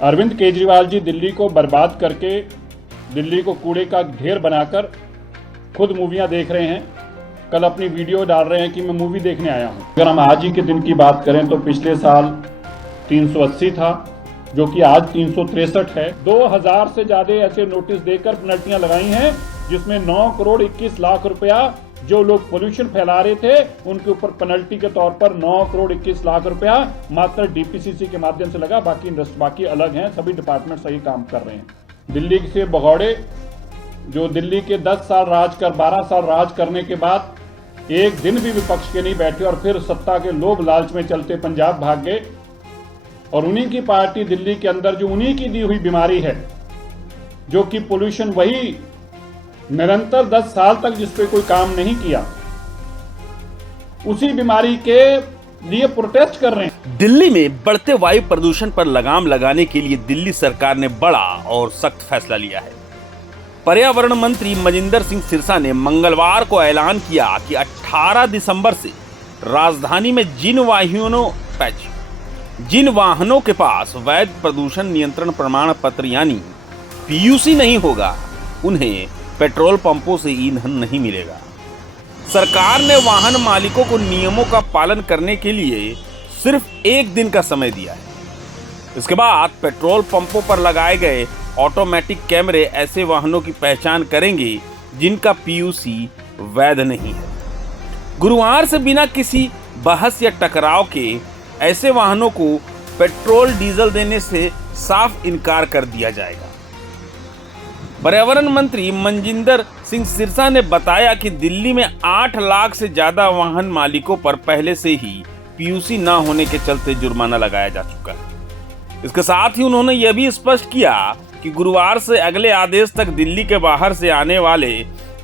अरविंद केजरीवाल जी दिल्ली को बर्बाद करके, दिल्ली को कूड़े का ढेर बनाकर खुद मूवियाँ देख रहे हैं। कल अपनी वीडियो डाल रहे हैं कि मैं मूवी देखने आया हूँ। अगर हम आज ही के दिन की बात करें तो पिछले साल 380 था, जो कि आज 363 है। 2000 से ज़्यादा ऐसे नोटिस देकर पेनल्टियाँ लगाई हैं, जिसमें 9 करोड़ 21 लाख रुपया जो लोग पोल्यूशन फैला रहे थे उनके ऊपर पेनल्टी के तौर पर 9 करोड़ 21 लाख रुपया मात्र डीपीसीसी के माध्यम से लगा। बाकी अलग हैं, सभी डिपार्टमेंट सही काम कर रहे हैं। दिल्ली से भगौड़े जो दिल्ली के 10 साल राज कर 12 साल राज करने के बाद एक दिन भी विपक्ष के नहीं बैठे और फिर सत्ता के लोभ लालच में चलते पंजाब भाग गए। और उन्हीं की पार्टी दिल्ली के अंदर जो उन्हीं की दी हुई बीमारी है, जो कि पोल्यूशन, वही निरंतर 10 साल तक जिस पे कोई काम नहीं किया, उसी बीमारी के लिए प्रोटेस्ट कर रहे हैं। दिल्ली में बढ़ते वायु प्रदूषण पर लगाम लगाने के लिए दिल्ली सरकार ने बड़ा और सख्त फैसला लिया है। पर्यावरण मंत्री मजिंदर सिंह सिरसा ने मंगलवार को ऐलान किया कि 18 दिसंबर से राजधानी में जिन वाहनों के पास वैध प्रदूषण नियंत्रण प्रमाण पत्र यानी पीयूसी नहीं होगा, उन्हें पेट्रोल पंपों से ईंधन नहीं मिलेगा। सरकार ने वाहन मालिकों को नियमों का पालन करने के लिए सिर्फ 1 दिन का समय दिया है। इसके बाद पेट्रोल पंपों पर लगाए गए ऑटोमेटिक कैमरे ऐसे वाहनों की पहचान करेंगे जिनका पीयूसी वैध नहीं है। गुरुवार से बिना किसी बहस या टकराव के ऐसे वाहनों को पेट्रोल डीजल देने से साफ इनकार कर दिया जाएगा। पर्यावरण मंत्री मनजिंदर सिंह सिरसा ने बताया कि दिल्ली में 8 लाख से ज्यादा वाहन मालिकों पर पहले से ही पीयूसी न होने के चलते जुर्माना लगाया जा चुका है। इसके साथ ही उन्होंने यह भी स्पष्ट किया कि गुरुवार से अगले आदेश तक दिल्ली के बाहर से आने वाले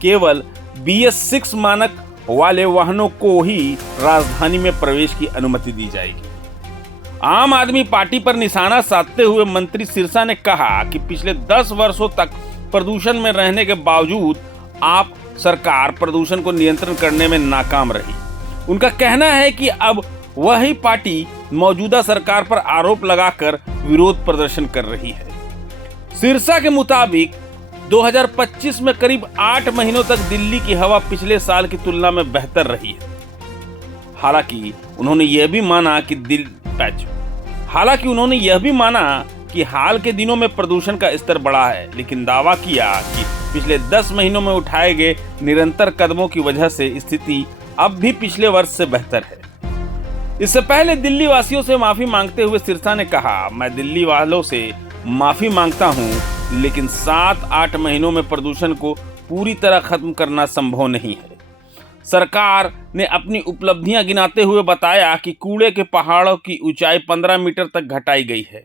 केवल BS6 मानक वाले वाहनों को ही राजधानी में प्रवेश की अनुमति दी जाएगी। आम आदमी पार्टी पर निशाना साधते हुए मंत्री सिरसा ने कहा कि पिछले 10 वर्षों तक प्रदूषण में रहने के बावजूद आप सरकार प्रदूषण को नियंत्रण करने में नाकाम रही। उनका कहना है कि अब वही पार्टी मौजूदा सरकार पर आरोप लगाकर विरोध प्रदर्शन कर रही है। सिरसा के मुताबिक 2025 में करीब 8 महीनों तक दिल्ली की हवा पिछले साल की तुलना में बेहतर रही है। हालांकि उन्होंने यह भी माना कि हाल के दिनों में प्रदूषण का स्तर बढ़ा है, लेकिन दावा किया कि पिछले 10 महीनों में उठाए गए निरंतर कदमों की वजह से स्थिति अब भी पिछले वर्ष से बेहतर है। इससे पहले दिल्ली वासियों से माफी मांगते हुए सिरसा ने कहा, मैं दिल्ली वालों से माफी मांगता हूं, लेकिन 7-8 महीनों में प्रदूषण को पूरी तरह खत्म करना संभव नहीं है। सरकार ने अपनी उपलब्धियां गिनाते हुए बताया कि कूड़े के पहाड़ों की ऊंचाई 15 मीटर तक घटाई गई है।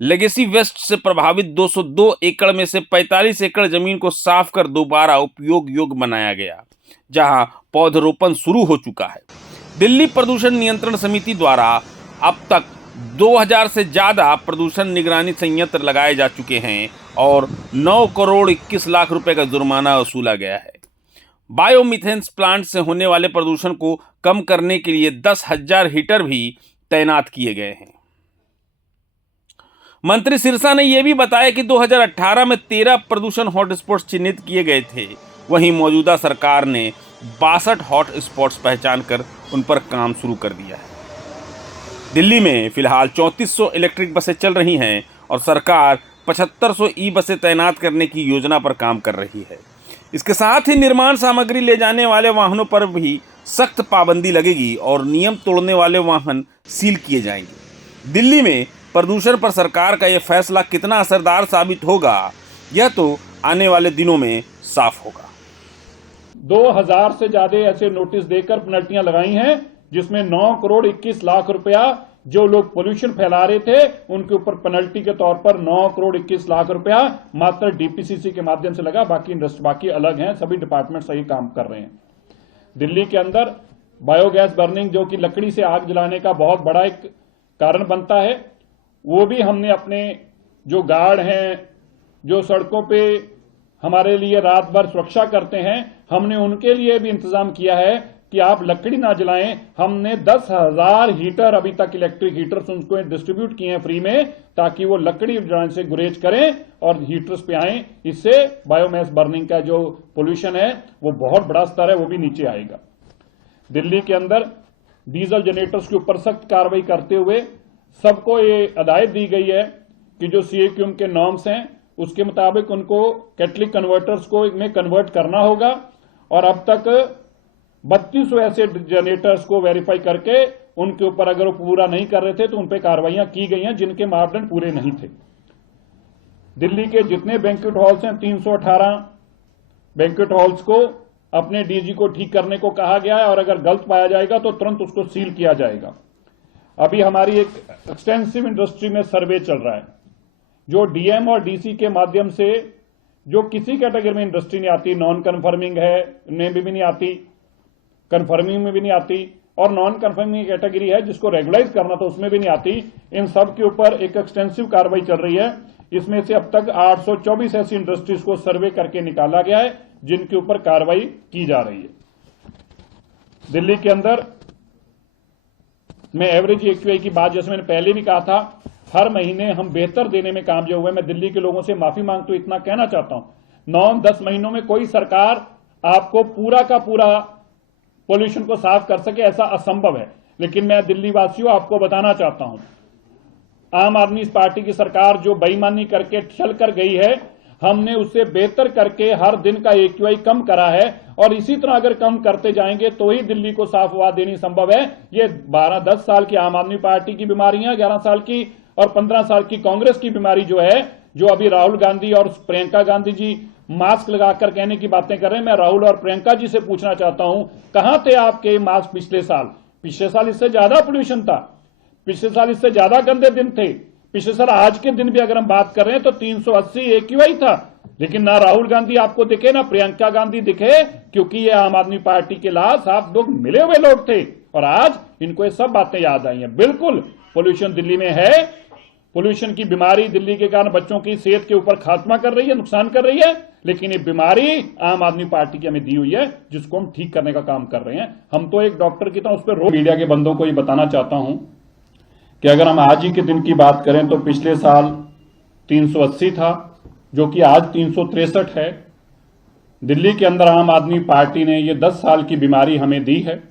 लेगेसी वेस्ट से प्रभावित 202 एकड़ में से 45 एकड़ जमीन को साफ कर दोबारा उपयोग योग्य बनाया गया, जहां पौधरोपण शुरू हो चुका है। दिल्ली प्रदूषण नियंत्रण समिति द्वारा अब तक 2000 से ज्यादा प्रदूषण निगरानी संयंत्र लगाए जा चुके हैं और 9 करोड़ 21 लाख रुपए का जुर्माना वसूला गया है। बायोमीथेन प्लांट से होने वाले प्रदूषण को कम करने के लिए 10,000 हीटर भी तैनात किए गए हैं। मंत्री सिरसा ने यह भी बताया कि 2018 में 13 प्रदूषण हॉटस्पॉट्स चिन्हित किए गए थे। वहीं मौजूदा सरकार ने 62 हॉटस्पॉट्स पहचान कर उन पर काम शुरू कर दिया है। दिल्ली में फिलहाल 3400 इलेक्ट्रिक बसें चल रही हैं और सरकार 7500 ई बसें तैनात करने की योजना पर काम कर रही है। इसके साथ ही निर्माण सामग्री ले जाने वाले वाहनों पर भी सख्त पाबंदी लगेगी और नियम तोड़ने वाले वाहन सील किए जाएंगे। दिल्ली में प्रदूषण पर सरकार का यह फैसला कितना असरदार साबित होगा, यह तो आने वाले दिनों में साफ होगा। 2000 से ज्यादा ऐसे नोटिस देकर पेनल्टियां लगाई हैं, जिसमें 9 करोड़ 21 लाख रुपया जो लोग पोल्यूशन फैला रहे थे उनके ऊपर पेनल्टी के तौर पर 9 करोड़ 21 लाख रुपया मात्र डीपीसीसी के माध्यम से लगा। बाकी अलग हैं, सभी डिपार्टमेंट सही काम कर रहे हैं। दिल्ली के अंदर बायोगैस बर्निंग, जो कि लकड़ी से आग जलाने का बहुत बड़ा एक कारण बनता है, वो भी हमने अपने जो गार्ड हैं, जो सड़कों पे हमारे लिए रात भर सुरक्षा करते हैं, हमने उनके लिए भी इंतजाम किया है कि आप लकड़ी ना जलाएं। हमने 10,000 हीटर अभी तक इलेक्ट्रिक हीटर्स उनको डिस्ट्रीब्यूट किए हैं फ्री में, ताकि वो लकड़ी जलाने से गुरेज करें और हीटर्स पे आए। इससे बायोमास बर्निंग का जो पोल्यूशन है वो बहुत बड़ा स्तर है, वो भी नीचे आएगा। दिल्ली के अंदर डीजल जनरेटर्स के ऊपर सख्त कार्रवाई करते हुए सबको ये हिदायत दी गई है कि जो CAQM के नॉर्म्स हैं उसके मुताबिक उनको कैटलिक कन्वर्टर्स को में कन्वर्ट करना होगा। और अब तक 3200 ऐसे जनरेटर्स को वेरीफाई करके उनके ऊपर अगर वो पूरा नहीं कर रहे थे तो उन पर कार्रवाइयां की गई हैं जिनके मापदंड पूरे नहीं थे। दिल्ली के जितने बैंक्वेट हॉल्स हैं 318 बैंक्वेट हॉल्स को अपने DG को ठीक करने को कहा गया है और अगर गलत पाया जाएगा तो तुरंत उसको सील किया जाएगा। अभी हमारी एक एक्सटेंसिव इंडस्ट्री में सर्वे चल रहा है जो DM और DC के माध्यम से, जो किसी कैटेगरी में इंडस्ट्री नहीं आती, नॉन कन्फर्मिंग है में भी नहीं आती, कन्फर्मिंग में भी नहीं आती, और नॉन कन्फर्मिंग कैटेगरी है जिसको रेगुलाइज करना तो उसमें भी नहीं आती, इन सब के ऊपर एक एक्सटेंसिव कार्रवाई चल रही है। इसमें से अब तक 824 ऐसी इंडस्ट्रीज को सर्वे करके निकाला गया है जिनके ऊपर कार्रवाई की जा रही है। दिल्ली के अंदर मैं एवरेज AQI की बात, जैसे मैंने पहले भी कहा था, हर महीने हम बेहतर देने में कामयाब हुए। मैं दिल्ली के लोगों से माफी मांगता हूं, इतना कहना चाहता हूं, 9-10 महीनों में कोई सरकार आपको पूरा का पूरा पोल्यूशन को साफ कर सके ऐसा असंभव है। लेकिन मैं दिल्ली वासियों आपको बताना चाहता हूं, आम आदमी पार्टी की सरकार जो बेईमानी करके चल कर गई है, हमने उससे बेहतर करके हर दिन का AQI कम करा है और इसी तरह अगर कम करते जाएंगे तो ही दिल्ली को साफ हवा देनी संभव है। ये 12-10 साल की आम आदमी पार्टी की बीमारियां, 11 साल की और 15 साल की कांग्रेस की बीमारी जो है, जो अभी राहुल गांधी और प्रियंका गांधी जी मास्क लगाकर कहने की बातें कर रहे हैं। मैं राहुल और प्रियंका जी से पूछना चाहता हूं, कहां थे आपके मास्क पिछले साल? पिछले साल इससे ज्यादा पोल्यूशन था, पिछले साल इससे ज्यादा गंदे दिन थे। पिछले साल आज के दिन भी अगर हम बात कर रहे हैं तो 380 AQI था, लेकिन ना राहुल गांधी आपको दिखे ना प्रियंका गांधी दिखे, क्योंकि ये आम आदमी पार्टी के लाश आप लोग मिले हुए लोग थे और आज इनको ये सब बातें याद आई हैं। बिल्कुल पोल्यूशन दिल्ली में है, पोल्यूशन की बीमारी दिल्ली के कारण बच्चों की सेहत के ऊपर खात्मा कर रही है, नुकसान कर रही है, लेकिन ये बीमारी आम आदमी पार्टी की हमें दी हुई है जिसको हम ठीक करने का काम कर रहे हैं। हम तो एक डॉक्टर की तरह उस पर मीडिया के बंदों को ये बताना चाहता हूं कि अगर हम आज ही के दिन की बात करें तो पिछले साल 380 था, जो कि आज 363 है। दिल्ली के अंदर आम आदमी पार्टी ने ये 10 साल की बीमारी हमें दी है।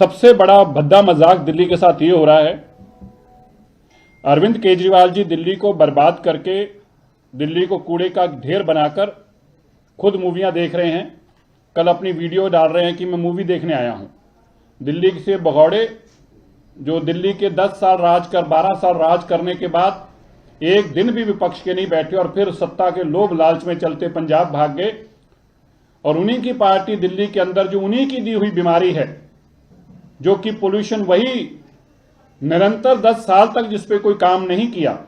सबसे बड़ा भद्दा मजाक दिल्ली के साथ ये हो रहा है, अरविंद केजरीवाल जी दिल्ली को बर्बाद करके, दिल्ली को कूड़े का ढेर बनाकर खुद मूवियां देख रहे हैं। कल अपनी वीडियो डाल रहे हैं कि मैं मूवी देखने आया हूं। दिल्ली से भगौड़े जो दिल्ली के 10 साल राज कर 12 साल राज करने के बाद एक दिन भी विपक्ष के नहीं बैठे और फिर सत्ता के लोभ लालच में चलते पंजाब भाग गए। और उन्हीं की पार्टी दिल्ली के अंदर जो उन्हीं की दी हुई बीमारी है, जो कि पोल्यूशन, वही निरंतर 10 साल तक जिस पे कोई काम नहीं किया,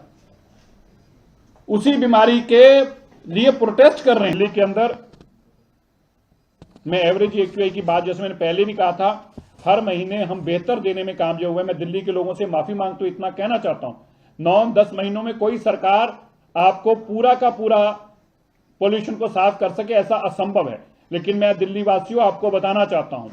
उसी बीमारी के लिए प्रोटेस्ट कर रहे हैं। दिल्ली के अंदर मैं एवरेज AQI की बात, जैसे मैंने पहले भी कहा था, हर महीने हम बेहतर देने में कामयाब हुए। मैं दिल्ली के लोगों से माफी मांगता हूं, इतना कहना चाहता हूं, 9-10 महीनों में कोई सरकार आपको पूरा का पूरा पोल्यूशन को साफ कर सके ऐसा असंभव है। लेकिन मैं दिल्ली वासियों आपको बताना चाहता हूं,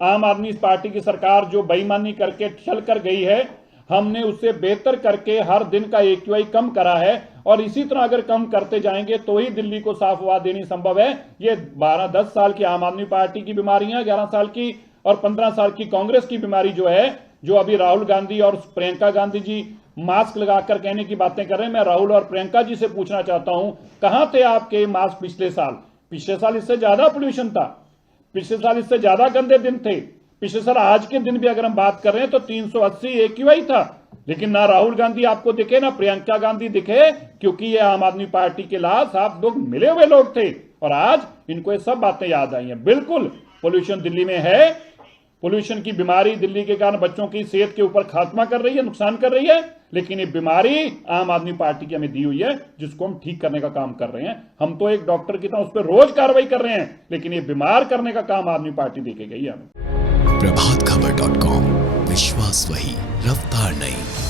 आम आदमी पार्टी की सरकार जो बेईमानी करके चल कर गई है, हमने उससे बेहतर करके हर दिन का AQI कम करा है और इसी तरह अगर कम करते जाएंगे तो ही दिल्ली को साफ हवा देनी संभव है। ये 12-10 साल की आम आदमी पार्टी की बीमारियां, 11 साल की और 15 साल की कांग्रेस की बीमारी जो है, जो अभी राहुल गांधी और प्रियंका गांधी जी मास्क लगाकर कहने की बातें कर रहे हैं। मैं राहुल और प्रियंका जी से पूछना चाहता हूं, कहां थे आपके मास्क पिछले साल? पिछले साल इससे ज्यादा पोल्यूशन था, पिछले साल इससे ज्यादा गंदे दिन थे। पिछले साल आज के दिन भी अगर हम बात कर रहे हैं तो 380 AQI था, लेकिन ना राहुल गांधी आपको दिखे ना प्रियंका गांधी दिखे, क्योंकि ये आम आदमी पार्टी के लाश आप लोग मिले हुए लोग थे और आज इनको ये सब बातें याद आई हैं। बिल्कुल पोल्यूशन दिल्ली में है, पोल्यूशन की बीमारी दिल्ली के कारण बच्चों की सेहत के ऊपर खात्मा कर रही है, नुकसान कर रही है, लेकिन ये बीमारी आम आदमी पार्टी की हमें दी हुई है जिसको हम ठीक करने का काम कर रहे हैं। हम तो एक डॉक्टर की तरह उस पर रोज कार्रवाई कर रहे हैं, लेकिन ये बीमार करने का काम आदमी पार्टी देके गई है हमें। प्रभातखबर.com, विश्वास वही, रफ्तार नहीं।